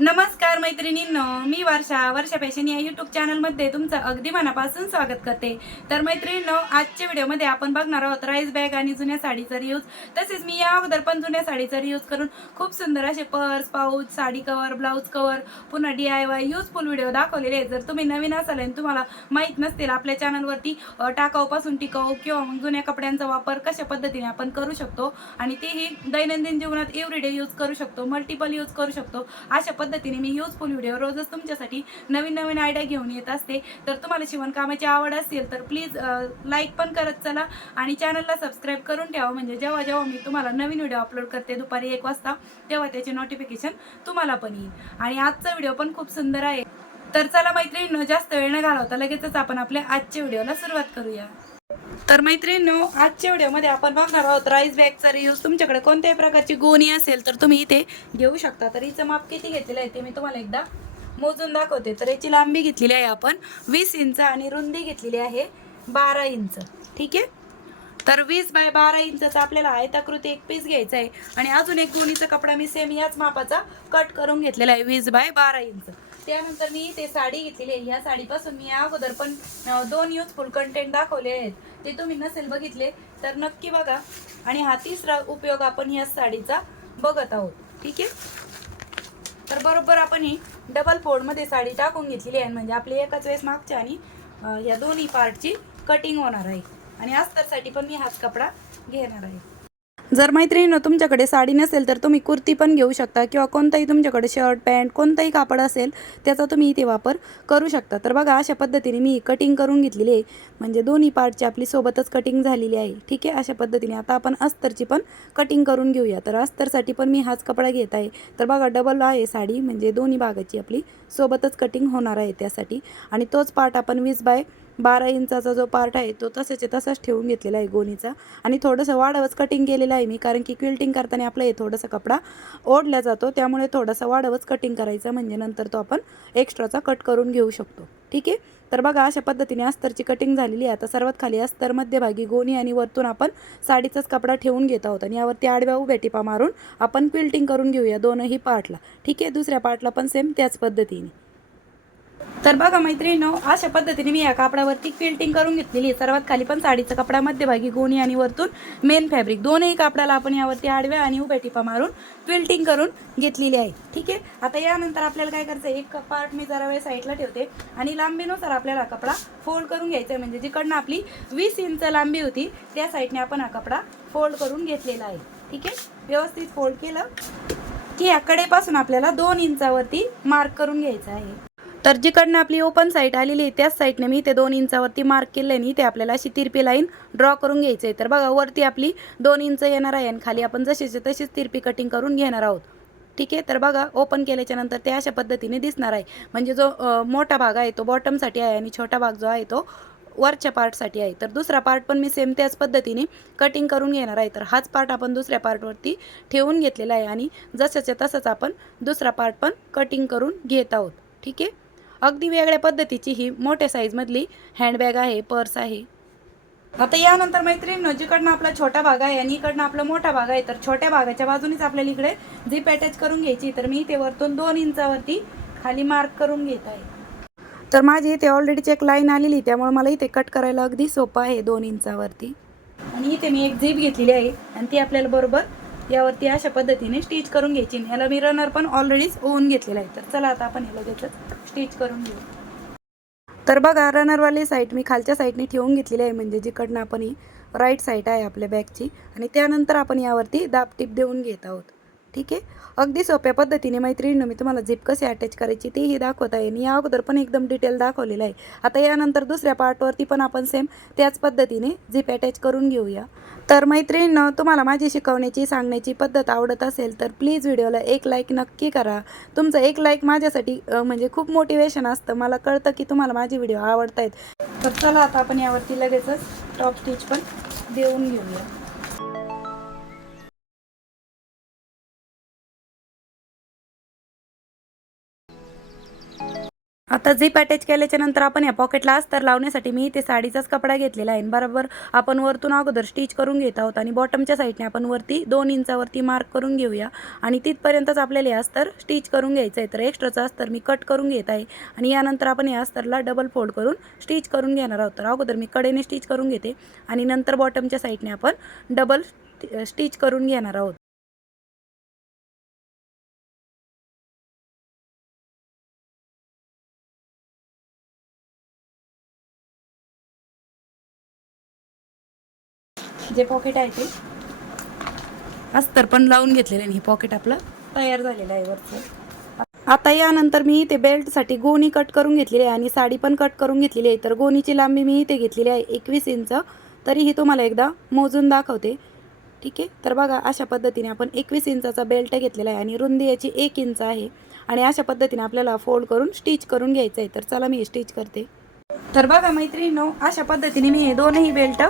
नमस्कार मैत्रिणींनो मी वर्षा वर्षा फॅशन या यूट्यूब चॅनलमध्ये तुमचं अगदी मनापासून स्वागत करते. तर मैत्रिणींनो आजच्या व्हिडिओमध्ये आपण बघणार आहोत राईस बॅग आणि जुन्या साडीचा रियूज तसेच मी या अगोदर पण जुन्या साडीचा रियूज करून खूप सुंदर असे purse pouch sari cover blouse cover पुन्हा D I Y useful video दाखवलेले आहेत. जर तुम्ही नवीन असाल आणि तुम्हाला माहीत नसतील आपल्या चॅनलवरती टाकाऊपासून टिकाऊ किंवा मग जुन्या कपड्यांचा वापर कशा पद्धतीने आपण करू शकतो आणि तेही दैनंदिन जीवनात एव्हरीडे यूज करू शकतो मल्टिपल यूज करू शकतो अशा पद्धतीने मी युजफुल व्हिडिओ रोजच तुमच्यासाठी नवीन नवीन आयडिया घेऊन येत असते. तर तुम्हाला शिवणकामाची आवड असेल तर प्लीज लाईक पण करत चला आणि चॅनलला सबस्क्राईब करून ठेवा. म्हणजे जेव्हा जेव्हा मी तुम्हाला नवीन व्हिडिओ अपलोड करते दुपारी एक वाजता तेव्हा त्याचे नोटिफिकेशन तुम्हाला पण येईल. आणि आजचा व्हिडिओ पण खूप सुंदर आहे. तर चला मैत्रिणी जास्त वेळ न घालवता लगेचच आपण आपल्या आजच्या व्हिडिओला सुरुवात करूया. तर मैत्रिणींनो आजच्या व्हिडिओमध्ये आपण बघणार आहोत राईस बॅगचा रियूज तुमच्याकडे कोणत्याही प्रकारची गोणी असेल तर तुम्ही इथे घेऊ शकता. तर हिचं माप किती घेतलेलं आहे ते मी तुम्हाला एकदा मोजून दाखवते. तर याची लांबी घेतलेली आहे आपण वीस इंच आणि रुंदी घेतलेली आहे बारा इंच. ठीक आहे? तर वीस बाय बारा इंचचा आपल्याला आयताकृती एक पीस घ्यायचा आहे. आणि अजून एक गोणीचा कपडा मी सेम याच मापाचा कट करून घेतलेला आहे वीस बाय बारा इंच. त्यानंतर मी ते साडी घेतलेली आहे. या साडीपासून मी या अगोदर पण दोन युजफुल कंटेंट दाखवले आहेत. ते तुम्ही नसेल बघितले तर नक्की बघा. आणि हा तिसरा उपयोग आपण या साडीचा बघत आहोत. ठीक आहे? तर बरोबर आपण ही डबल फोडमध्ये साडी टाकून घेतलेली आहे. म्हणजे आपली एकाच वेळेस मागच्या आणि या दोन्ही पार्टची कटिंग होणार आहे. आणि अस्तरसाठी पण मी हाच कपडा घेणार आहे. जर मैत्रिणीनं तुमच्याकडे साडी नसेल तर तुम्ही कुर्ती पण घेऊ शकता किंवा कोणताही तुमच्याकडे शर्ट पॅन्ट कोणताही कापड असेल त्याचा तुम्ही इथे वापर करू शकता. तर बघा अशा पद्धतीने मी कटिंग करून घेतलेली आहे. म्हणजे दोन्ही पार्टची आपली सोबतच कटिंग झालेली आहे. ठीक आहे? अशा पद्धतीने आता आपण अस्तरची पण कटिंग करून घेऊया. तर अस्तरसाठी पण मी हाच कपडा घेत आहे. तर बघा डबल आहे साडी. म्हणजे दोन्ही भागाची आपली सोबतच कटिंग होणार आहे त्यासाठी. आणि तोच पार्ट आपण वीस बाय बारा इंचाचा जो पार्ट आहे तो तसेच तसाच ठेवून घेतलेला आहे गोणीचा. आणि थोडंसं वाढवच कटिंग केलेलं आहे मी कारण की क्विल्टिंग करताना आपलं हे थोडंसं कपडा ओढला जातो त्यामुळे थोडासा वाढवच कटिंग करायचा म्हणजे नंतर तो आपण एक्स्ट्राचा कट करून घेऊ शकतो. ठीक आहे? तर बघा अशा पद्धतीने अस्तरची कटिंग झालेली आहे. आता सर्वात खाली अस्तर मध्यभागी गोणी आणि वरतून आपण साडीचाच कपडा ठेवून घेत आहोत आणि यावरती आडव्या उभ्या टिपा मारून आपण क्विल्टिंग करून घेऊया दोनही पार्टला ठीक आहे? दुसऱ्या पार्टला पण सेम त्याच पद्धतीने. तर बघा मैत्रिणीनो अशा पद्धतीने मी या कापडावरती क्विल्टिंग करून घेतलेली आहे. सर्वात खाली पण साडीचा कपडा मध्यभागी गोणी आणि वरतून मेन फॅब्रिक दोनही कापडाला आपण यावरती आडव्या आणि उभ्या टिपा मारून क्विल्टिंग करून घेतलेली आहे. ठीक आहे? आता यानंतर आपल्याला काय करायचं आहे एक पार्ट मी जरा वेळ साईडला ठेवते. आणि लांबीनुसार आपल्याला कपडा फोल्ड करून घ्यायचा आहे म्हणजे जिकडनं आपली वीस इंच लांबी होती त्या साईडने आपण हा कपडा फोल्ड करून घेतलेला आहे. ठीक आहे? व्यवस्थित फोल्ड केलं की या कडेपासून आपल्याला दोन इंचावरती मार्क करून घ्यायचं आहे. तर जिकडनं आपली ओपन साईट आलेली आहे त्याच साईडने मी ते दोन इंचावरती मार्क केलं आहे. ते आपल्याला अशी तिरपी लाईन ड्रॉ करून घ्यायचं आहे. तर बघा वरती आपली दोन इंच येणार आहे आणि खाली आपण जशीचे तशीच तिरपी कटिंग करून घेणार आहोत. ठीक आहे? तर बघा ओपन केल्याच्यानंतर ते अशा पद्धतीने दिसणार आहे. म्हणजे जो मोठा भाग आहे तो बॉटमसाठी आहे आणि छोटा भाग जो आहे तो वरच्या पार्टसाठी आहे. तर दुसरा पार्ट पण मी सेम त्याच पद्धतीने कटिंग करून घेणार आहे. तर हाच पार्ट आपण दुसऱ्या पार्टवरती ठेवून घेतलेला आहे. आणि जसंच्या तसंच आपण दुसरा पार्ट पण कटिंग करून घेत आहोत. ठीक आहे? अगदी वेगळ्या पद्धतीची ही मोठ्या साईजमधली हँडबॅग आहे पर्स आहे. आता यानंतर मैत्रीण जिकडनं आपला छोटा भाग आहे आणि इकडनं आपला मोठा भाग आहे तर छोट्या भागाच्या बाजूनेच आपल्याला इकडे झीप अटॅच करून घ्यायची. तर मी इथे वरतून दोन इंचावरती खाली मार्क करून घेत आहे. तर माझी इथे ऑलरेडीची एक लाईन आलेली त्यामुळे मला इथे कट करायला अगदी सोपं आहे दोन इंचावरती. आणि इथे मी एक झीप घेतलेली आहे आणि ती आपल्याला बरोबर यावरती अशा पद्धतीने स्टिच करून घ्यायची. आणि याला मी रनर पण ऑलरेडीच ओवून घेतलेला आहे. तर चला आता आपण हे लगेचच स्टिच करून घेऊ. तर बघा रनरवाली साईड मी खालच्या साईडने ठेवून घेतलेली आहे. म्हणजे जिकडनं आपण ही राईट साईड आहे आपल्या बॅगची आणि त्यानंतर आपण यावरती दाब टिप देऊन घेत आहोत. ठीक आहे? अगदी सोप्या पद्धतीने मैत्रिणीनं मी तुम्हाला झिप कशी अटॅच करायची तेही दाखवत आहे. आणि या अगोदर पण एकदम डिटेल दाखवलेलं आहे. आता यानंतर दुसऱ्या पार्टवरती पण आपण सेम त्याच पद्धतीने झिप अटॅच करून घेऊया. तर मैत्रिणीनं तुम्हाला माझी शिकवण्याची सांगण्याची पद्धत आवडत असेल तर प्लीज व्हिडिओला एक लाईक नक्की करा. तुमचं एक लाईक माझ्यासाठी म्हणजे खूप मोटिवेशन असतं. मला कळतं की तुम्हाला माझे व्हिडिओ आवडत आहेत तर चला आता आपण यावरती लगेचच टॉप स्टिच पण देऊन घेऊया. आता झिप अटॅच केल्याच्यानंतर आपण या पॉकेटला अस्तर लावण्यासाठी मी इथे साडीचाच कपडा घेतलेला आहे. बरोबर आपण वरतून अगोदर स्टिच करून घेत आहोत. आणि बॉटमच्या साईडने आपण वरती दोन इंचावरती मार्क करून घेऊया. आणि तिथपर्यंतच आपल्याला हे अस्तर स्टिच करून घ्यायचं आहे. तर एक्स्ट्राचं अस्तर मी कट करून घेत आहे. आणि यानंतर आपण या अस्तरला डबल फोल्ड करून स्टिच करून घेणार आहोत. तर अगोदर मी कडेने स्टिच करून घेते. आणि नंतर बॉटमच्या साईडने आपण डबल स्टिच करून घेणार आहोत. जे पॉकेट आहे ते. अस्तर पण लावून घेतलेलं आहे हे पॉकेट आपलं. तयार झालेलं आहे वरचं. आता यानंतर मी इथे बेल्टसाठी गोणी कट करून घेतलेली आहे आणि साडी पण कट करून घेतलेली आहे. तर गोणीची लांबी मी इथे घेतलेली आहे एकवीस इंच. तरीही तुम्हाला एकदा मोजून दाखवते. ठीक आहे? तर बघा अशा पद्धतीने आपण एकवीस इंचाचा बेल्ट घेतलेला आहे आणि रुंदी याची एक इंच आहे. आणि अशा पद्धतीने आपल्याला फोल्ड करून स्टिच करून घ्यायचं आहे. तर चला मी स्टिच करते. तर बघा मैत्रिणीनो अशा पद्धतीने मी हे दोनही बेल्ट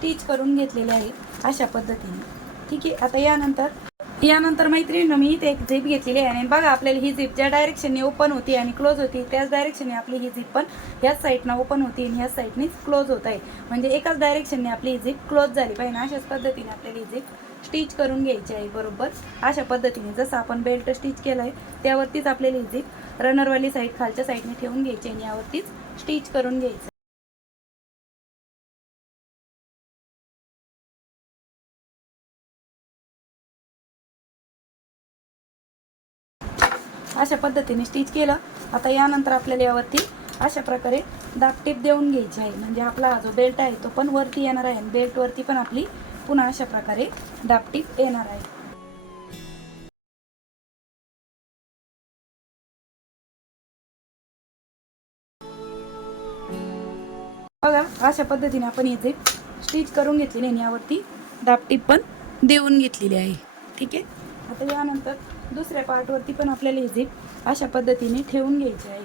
स्टिच करून घेतलेले आहे अशा पद्धतीने. ठीक आहे आता यानंतर यानंतर मैत्रिणीनं मी इथे एक झिप घेतलेली आहे आणि बघा आपल्याला ही झिप ज्या डायरेक्शनने ओपन होती आणि क्लोज होती त्याच डायरेक्शनने आपली ही झिप पण ह्याच साईडनं ओपन होती आणि ह्याच साईडने क्लोज होत आहे. म्हणजे एकाच डायरेक्शनने आपली ही झिप क्लोज झाली पाहिजे अशाच पद्धतीने आपल्याला ही झिप स्टिच करून घ्यायची आहे बरोबर? अशा पद्धतीने जसं आपण बेल्ट स्टिच केलं आहे त्यावरतीच आपल्याला ही झिप रनरवाली साईड खालच्या साईडने ठेवून घ्यायची आणि यावरतीच स्टिच करून घ्यायचं अशा पद्धतीने स्टिच केलं. आता यानंतर आपल्याला यावरती अशा प्रकारे दाबटीप देऊन घ्यायची आहे. म्हणजे आपला हा जो बेल्ट आहे तो पण वरती येणार आहे आणि बेल्टवरती पण आपली पुन्हा अशा प्रकारे दाबटीप येणार आहे. बघा अशा पद्धतीने आपण इथे स्टिच करून घेतलेली आणि यावरती दाबटीप पण देऊन घेतलेली आहे. ठीक आहे? आता यानंतर दुसऱ्या पार्टवरती पण आपल्याला ही झीप अशा पद्धतीने ठेवून घ्यायची आहे.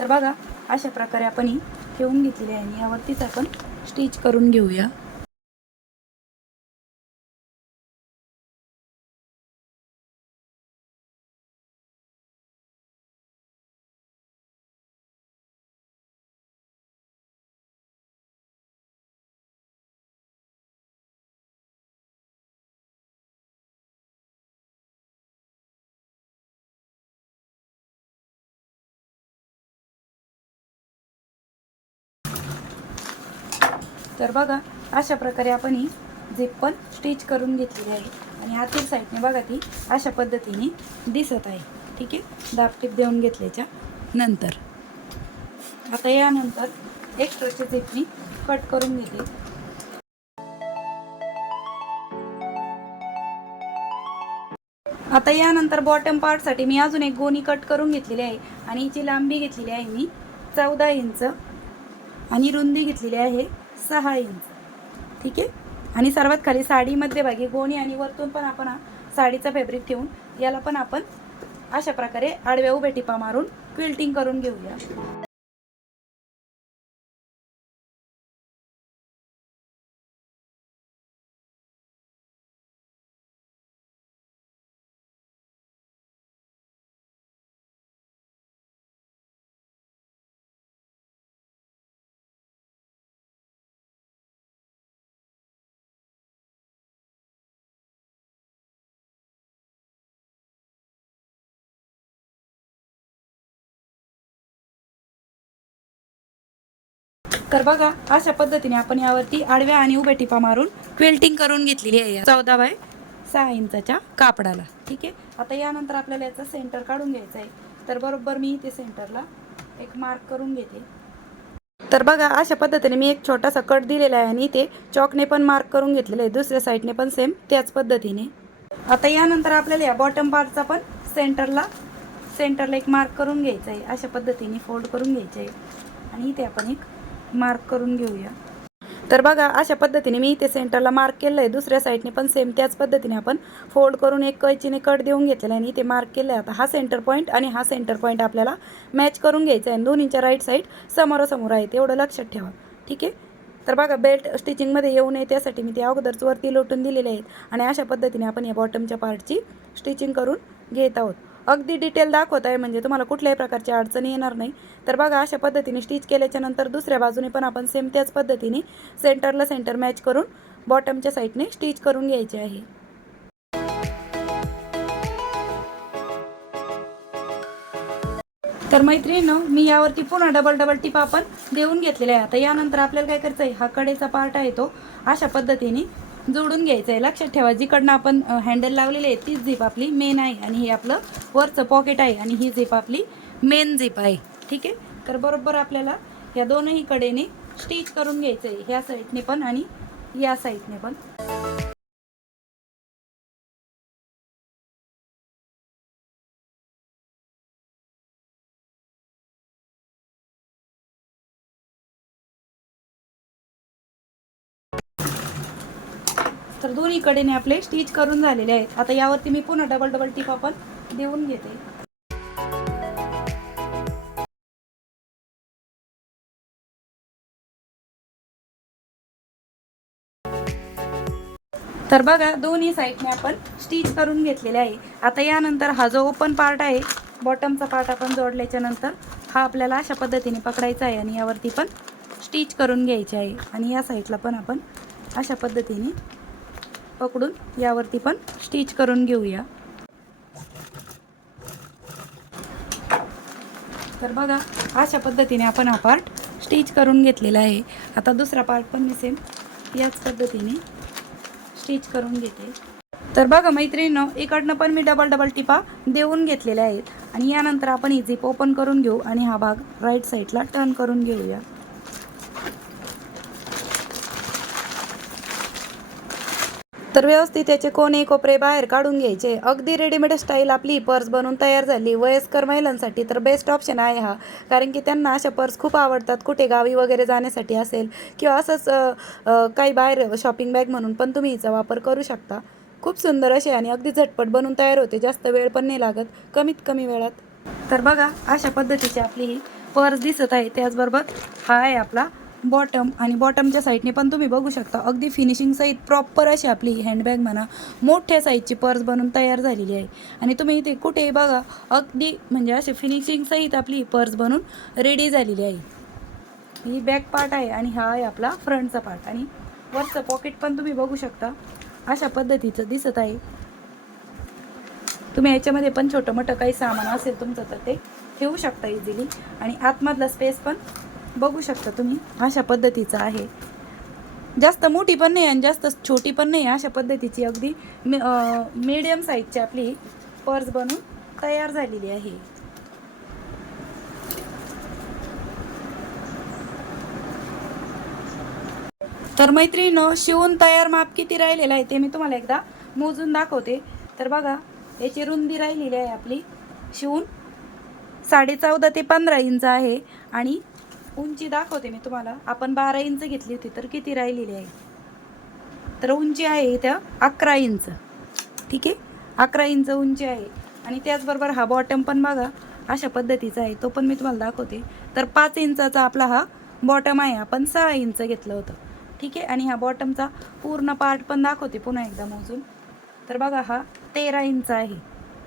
तर बघा अशा प्रकारे आपण ही ठेवून घेतलेली आहे आणि यावरतीच आपण स्टिच करून घेऊया. तर बघा अशा प्रकारे आपण ही झिप पण स्टिच करून घेतलेली आहे. आणि आतील साईडने बघा ती अशा पद्धतीने दिसत आहे. ठीक आहे? दाबटीप देऊन घेतल्याच्या नंतर. आता यानंतर एक्स्ट्राची झिप मी कट करून घेते. आता यानंतर बॉटम पार्टसाठी मी अजून एक गोणी कट करून घेतलेली आहे. आणि हिची लांबी घेतलेली आहे मी चौदा इंच. आणि रुंदी घेतलेली आहे सहा इंच. ठीक आहे? आणि सर्वात खाली साडी मध्यभागी गोणी आणि वरतून पण आपण साडीचा फॅब्रिक ठेवून याला पण आपण अशा प्रकारे आडव्या उभ्या टिपा मारून क्विल्टिंग करून घेऊया. तर बघा अशा पद्धतीने आपण यावरती आडव्या आणि उभ्या टिपा मारून क्विल्टिंग करून घेतलेली आहे चौदा बाय सहा इंचाच्या कापडाला. ठीक आहे? आता यानंतर आपल्याला याचं सेंटर काढून घ्यायचं आहे. तर बरोबर मी इथे सेंटरला एक मार्क करून घेते. तर बघा अशा पद्धतीने मी एक छोटासा कट दिलेला आहे आणि इथे चॉकने पण मार्क करून घेतलेला आहे. दुसऱ्या साईडने पण सेम त्याच पद्धतीने. आता यानंतर आपल्याला या बॉटम पार्टचा पण सेंटरला सेंटरला एक मार्क करून घ्यायचा आहे. अशा पद्धतीने फोल्ड करून घ्यायचं आहे. आणि इथे आपण एक मार्क करून घेऊया. तर बघा अशा पद्धतीने मी इथे सेंटरला मार्क केलं आहे दुसऱ्या साईडने पण सेम त्याच पद्धतीने आपण फोल्ड करून एक कैचीने कट देऊन घेतलेला आहे आणि इथे मार्क केलं आहे आता हा सेंटर पॉईंट आणि हा सेंटर पॉईंट आपल्याला मॅच करून घ्यायचा आहे. आणि दोन्हीच्या राईट साईड समोरासमोर आहे. तेवढं लक्षात ठेवा. ठीक आहे? तर बघा बेल्ट स्टिचिंगमध्ये येऊ नये. त्यासाठी मी ते अगोदरच वरती लोटून दिलेले आहेत. आणि अशा पद्धतीने आपण या बॉटमच्या पार्टची स्टिचिंग करून घेत आहोत. अगदी डिटेल दाखवत आहे म्हणजे तुम्हाला कुठल्याही प्रकारची अडचणी येणार नाही. तर बघा अशा पद्धतीने स्टिच केल्याच्यानंतर दुसऱ्या बाजूने पण आपण सेम त्याच पद्धतीने सेंटरला सेंटर मॅच करून बॉटमच्या साईडने स्टिच करून घ्यायचे आहे. तर मैत्रिणीनं मी यावरती पुन्हा डबल डबल टिप आपण देऊन घेतलेला आहे. आता यानंतर आपल्याला काय करायचं आहे हा कडेचा पार्ट आहे तो. अशा पद्धतीने जोडून घ्यायचं आहे लक्षात ठेवा जिकडनं आपण हँडल लावलेली आहे तीच झिप आपली मेन आहे आणि हे आपलं वरचं पॉकेट आहे आणि ही झिप आपली मेन झिप आहे. ठीक आहे? तर बरोबर आपल्याला या दोनही कडेने स्टिच करून घ्यायचं आहे ह्या साईडने पण आणि या साईडने पण. तर दोन्हीकडेने आपले स्टिच करून झालेले आहेत. आता यावरती मी पुन्हा डबल डबल टिप आपण देऊन घेते. तर बघा दोन्ही साईडने आपण स्टिच करून घेतलेले आहे. आता यानंतर हा जो ओपन पार्ट आहे बॉटमचा पार्ट आपण जोडल्याच्या नंतर हा आपल्याला अशा पद्धतीने पकडायचा आहे आणि यावरती पण स्टिच करून घ्यायचे आहे. आणि या साईडला पण आपण अशा पद्धतीने पकडून यावरती पण स्टिच करून घेऊया. तर बघा अशा पद्धतीने आपण हा पार्ट स्टिच करून घेतलेला आहे. आता दुसरा पार्ट पण मी सेम याच पद्धतीने स्टिच करून घेते. तर बघा मैत्रिणीनं इकडनं पण मी डबल डबल टिपा देऊन घेतलेल्या आहेत. आणि यानंतर आपण ही ओपन करून घेऊ आणि हा भाग राईट साईडला टर्न करून घेऊया. तर व्यवस्थित याचे कोणे कोपरे बाहेर काढून घ्यायचे. अगदी रेडीमेड स्टाईल आपली पर्स बनवून तयार झाली. वयस्कर महिलांसाठी तर बेस्ट ऑप्शन आहे हा. कारण की त्यांना अशा पर्स खूप आवडतात. कुठे गावी वगैरे जाण्यासाठी असेल किंवा असंच काही बाहेर शॉपिंग बॅग म्हणून पण तुम्ही हिचा वापर करू शकता. खूप सुंदर असे आणि अगदी झटपट बनवून तयार होते. जास्त वेळ पण नाही लागत. कमीत कमी वेळात. तर बघा अशा पद्धतीची आपली ही पर्स दिसत आहे. त्याचबरोबर हा आहे आपला बॉटम आणि बॉटमच्या साईडने पण तुम्ही बघू शकता. अगदी फिनिशिंग सहित प्रॉपर अशी आपली हँडबॅग म्हणा मोठ्या साईजची पर्स बनवून तयार झालेली आहे. आणि तुम्ही इथे कुठेही बघा अगदी म्हणजे असे फिनिशिंग सहित आपली पर्स बनून रेडी झालेली आहे. ही बॅक पार्ट आहे आणि हा आहे आपला फ्रंटचा पार्ट आणि वरचं पॉकेट पण तुम्ही बघू शकता. अशा पद्धतीचं दिसत आहे. तुम्ही याच्यामध्ये पण छोटं मोठं काही सामान असेल तुमचं तर ते ठेवू शकता इझिली आणि आतमधला स्पेस पण बघू शकता तुम्ही अशा पद्धतीचा आहे. जास्त मोठी पण नाही आणि जास्त छोटी पण नाही अशा पद्धतीची अगदी मीडियम साईजची आपली पर्स बनून तयार झालेली आहे. तर मैत्रिणीनं शिवून तयार माप किती राहिलेलं आहे ते मी तुम्हाला एकदा मोजून दाखवते. तर बघा याची रुंदी राहिलेली आहे आपली. शिवून साडे चौदा ते पंधरा इंच आहे आणि उंची दाखवते मी तुम्हाला. आपण बारा इंच घेतली होती तर किती राहिलेली आहे? तर उंची आहे इथं अकरा इंच. ठीक आहे? अकरा इंच उंची आहे. आणि त्याचबरोबर हा बॉटम पण बघा अशा पद्धतीचा आहे. तो पण मी तुम्हाला दाखवते. तर पाच इंचाचा आपला हा बॉटम आहे. आपण सहा इंच घेतलं होतं. ठीक आहे? आणि हा बॉटमचा पूर्ण पार्ट पण दाखवते पुन्हा एकदा मोजून. तर बघा हा तेरा इंच आहे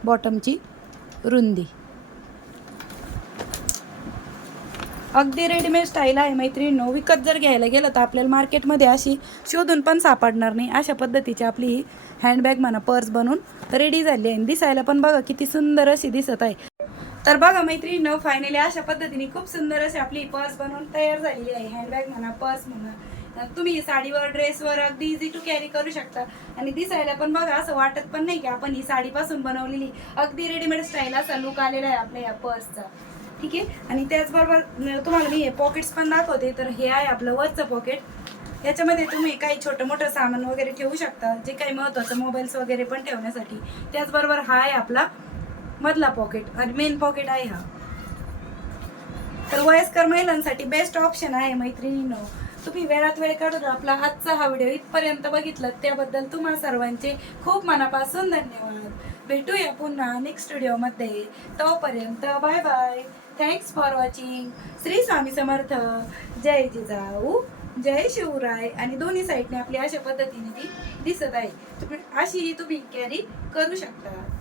बॉटमची रुंदी. अगदी रेडीमेड स्टाईल आहे मैत्रिणींनो. विकत जर घ्यायला गेलं तर आपल्याला मार्केटमध्ये अशी शोधून पण सापडणार नाही. अशा पद्धतीची आपली ही हँडबॅग म्हणा पर्स बनवून रेडी झाली आहे. आणि दिसायला पण बघा किती सुंदर अशी दिसत आहे. तर बघा मैत्रिणी फायनली अशा पद्धतीने खूप सुंदर अशी आपली पर्स बनवून तयार झालेली आहे. हँडबॅग म्हणा पर्स म्हणा. तुम्ही साडीवर ड्रेसवर अगदी इझी टू कॅरी करू शकता. आणि दिसायला पण बघा असं वाटत पण नाही की आपण ही साडीपासून बनवलेली अगदी रेडीमेड स्टाईल असा लुक आलेला आहे आपल्या या पर्सचा ठीक आहे? आणि त्याचबरोबर तुम्हाला मी हे पॉकेट्स पण दाखवते तर हे आहे आपलं वरचं पॉकेट याच्यामध्ये तुम्ही काही छोटं मोठं सामान वगैरे ठेवू शकता जे काही महत्त्वाचं मोबाईल्स वगैरे पण ठेवण्यासाठी. त्याचबरोबर हा आहे आपला मधला पॉकेट आणि मेन पॉकेट आहे हा. तर वयस्कर महिलांसाठी बेस्ट ऑप्शन आहे मैत्रिणींनो. तुम्ही वेळात वेळ काढून आपला आजचा हा व्हिडिओ इथपर्यंत बघितला त्याबद्दल तुम्हा सर्वांचे खूप मनापासून धन्यवाद. भेटूया पुन्हा नेक्स्ट व्हिडिओमध्ये तोपर्यंत bye bye thanks for watching Shri Swami Samarth. जय जिजाऊ. जय शिवराय. आणि दोन्ही साईडने आपली अशा पद्धतीने ती दिसत आहे. तुम्ही अशी तुम्ही कॅरी करू शकता.